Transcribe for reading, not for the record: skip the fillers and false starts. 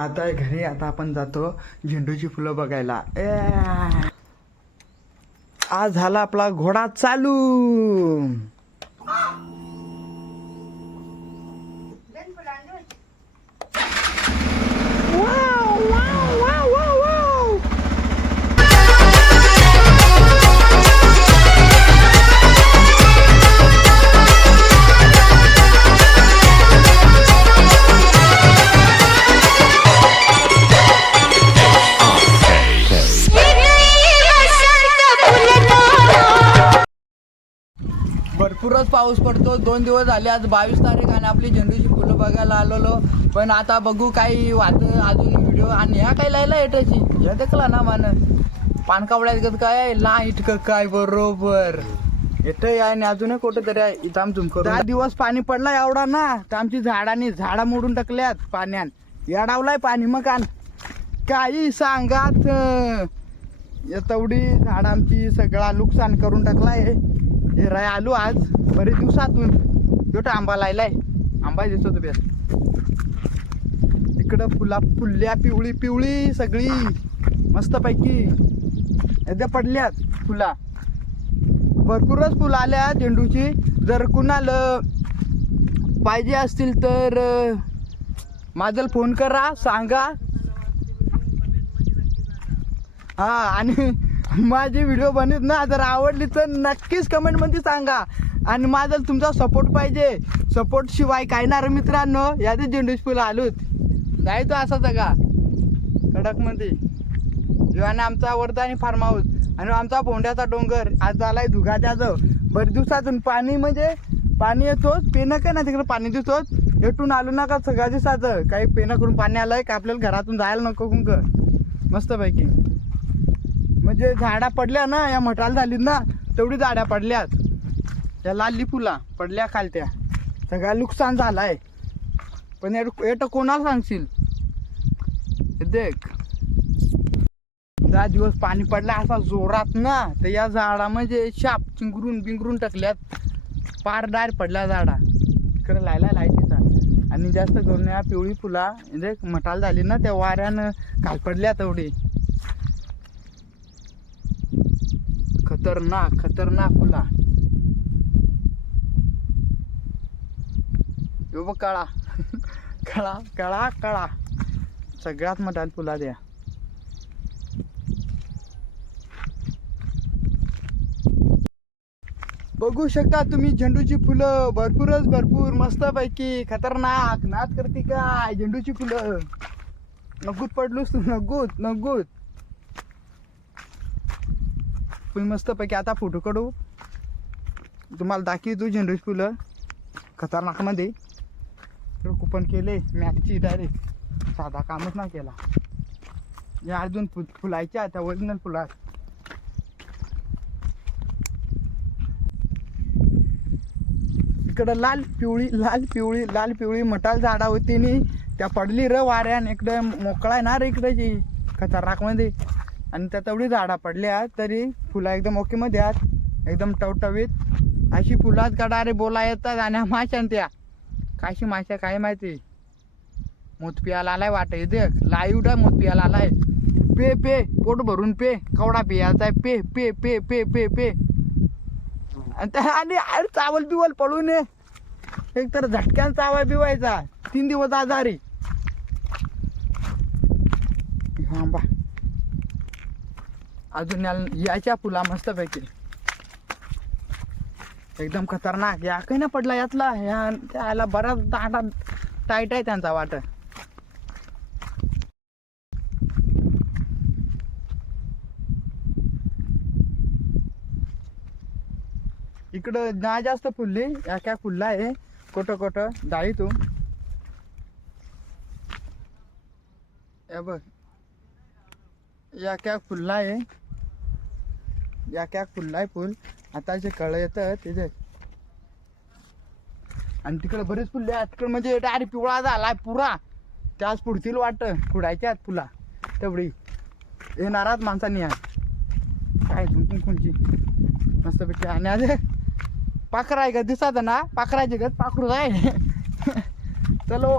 आता घरी आता आपण जातो झेंडूची फुलं बघायला. आज झाला आपला घोडा चालू. भरपूरच पाऊस पडतो. 2 दिवस झाले. आज 22 तारीख आणि आपली झेंडूची फुलं बघायला आलेलो. पण आता बघू काही वाट अजून व्हिडिओ. आणि ह्या काही लायला येटायची हे देखला ना मान पानकावड्यात काय लाईट काय बरोबर येतंय. आणि अजून कुठं तरी आहे इथं आम करू. 10 दिवस पाणी पडला एवढा ना तर आमची झाडा मोडून टाकल्यात पाण्यात. येडावलाय पाणी मग काही सांगात. तेवढी झाड आमची सगळा नुकसान करून टाकलाय. हे राय आलो आज बरेच दिवसातून. एवढा आंबा लायलाय. आंबा दिसतो बेस. इकडं फुल्या पिवळी पिवळी सगळी मस्तपैकी एकदा पडल्यात फुला. भरपूरच फुलं आल्या झेंडूची. जर कुणाला पाहिजे असतील तर माझा फोन करा, सांगा. हा आणि माझी व्हिडिओ बनवत ना जर आवडली तर नक्कीच कमेंटमध्ये सांगा. आणि माझा तुमचा सपोर्ट पाहिजे. सपोर्ट शिवाय काय ना मित्रांनो. यादी झेंडूची फुलं आलोत जायचं असं सगळा कडकमध्ये. जेव्हा आमचा वर्धानी फार्म हाऊस आणि आमचा पोंड्याचा डोंगर आज झालाय धुगाच्याचं. बरेच दिवसातून पाणी म्हणजे पाणी येतोच. पेनं काय ना तिकडे पाणी दिसतोच. येटून आलो ना का सगळ्या दिवसाचं काही पेनं करून पाणी आलंय का आपल्याला घरातून जायला नको कुंक मस्तपैकी. म्हणजे झाडा पडल्या ना या मठाला झालीत ना तेवढी झाड्या पडल्यात. त्या लाली फुला पडल्या खालत्या सगळा नुकसान झालाय. पण एट कोणाला सांगशील. देख 10 दिवस पाणी पडला असा जोरात ना तर या झाडा म्हणजे शाप चिंगरून बिंगरून टाकल्यात. पार डायर पडल्या झाडा. इकडे लायटीचा. आणि जास्त करून या पिवळी फुला म्हणजे मठाला झाली ना त्या वाऱ्यानं काल पडल्या तेवढी. खतरनाक फुला. यो बघ काळा काळा काळा काळा सगळ्यात मोठा फुला द्या. बघू शकता तुम्ही झेंडूची फुलं भरपूर मस्तपैकी खतरनाक नाच करते काय झेंडूची फुलं. नगूत पडलोस तू नगूत. पण मस्तपैकी आता फोटो काढू तुम्हाला दाखवतो झेंडूची फुलं खतरनाक मध्ये. कुपन केले मॅटची डायरेक्ट साधा कामच ना केला. या अजून फुलायच्या त्या ओरिजिनल फुला. इकडं लाल पिवळी मटाल झाडा होती नी त्या पडली र वाऱ्यान. इकडे मोकळा आहे ना रे इकडे खतरनाक मध्ये. आणि त्या तेवढी झाडा पडल्या तरी फुला एकदम ओके मध्ये आहेत एकदम टवटवीत. अशी फुलात काढा रे बोला येतात. आणि माश्या त्या काशी माश्या काय माहिती. मोतपियाला आलाय वाटे देख लाईव्ह मोतपियाला आलाय. पे पोट भरून पे कवडा पियाचा आहे. पे आणि चावल बिवल पडू नये. एक तर झटक्यान चावा बिवायचा. 3 दिवस आजारी. आंबा अजून याच्या फुला मस्तपैकी एकदम खतरनाक. या काही ना पडला यातला याला बराच दांडा टाईट आहे त्यांचा वाट. इकडं ना जास्त फुलली या काय फुलला आहे कोटं डाळी तू. या बघ या काय फुलला आहे. या काय फुललाय फुल. आता जे कळ येतं तिथे. आणि तिकडे बरेच फुलले आहेत. तिकडे म्हणजे डायरेक्ट पिवळा झालाय पुरा. त्याच पुढतील वाट पुढायच्या आहेत फुला तेवढी येणारात माणसांनी आहे काय झुंकून कोणची मस्तपैकी. आणि अरे पाखरा आहे का दिसत ना पाखराची गत पाखरू आहे. चलो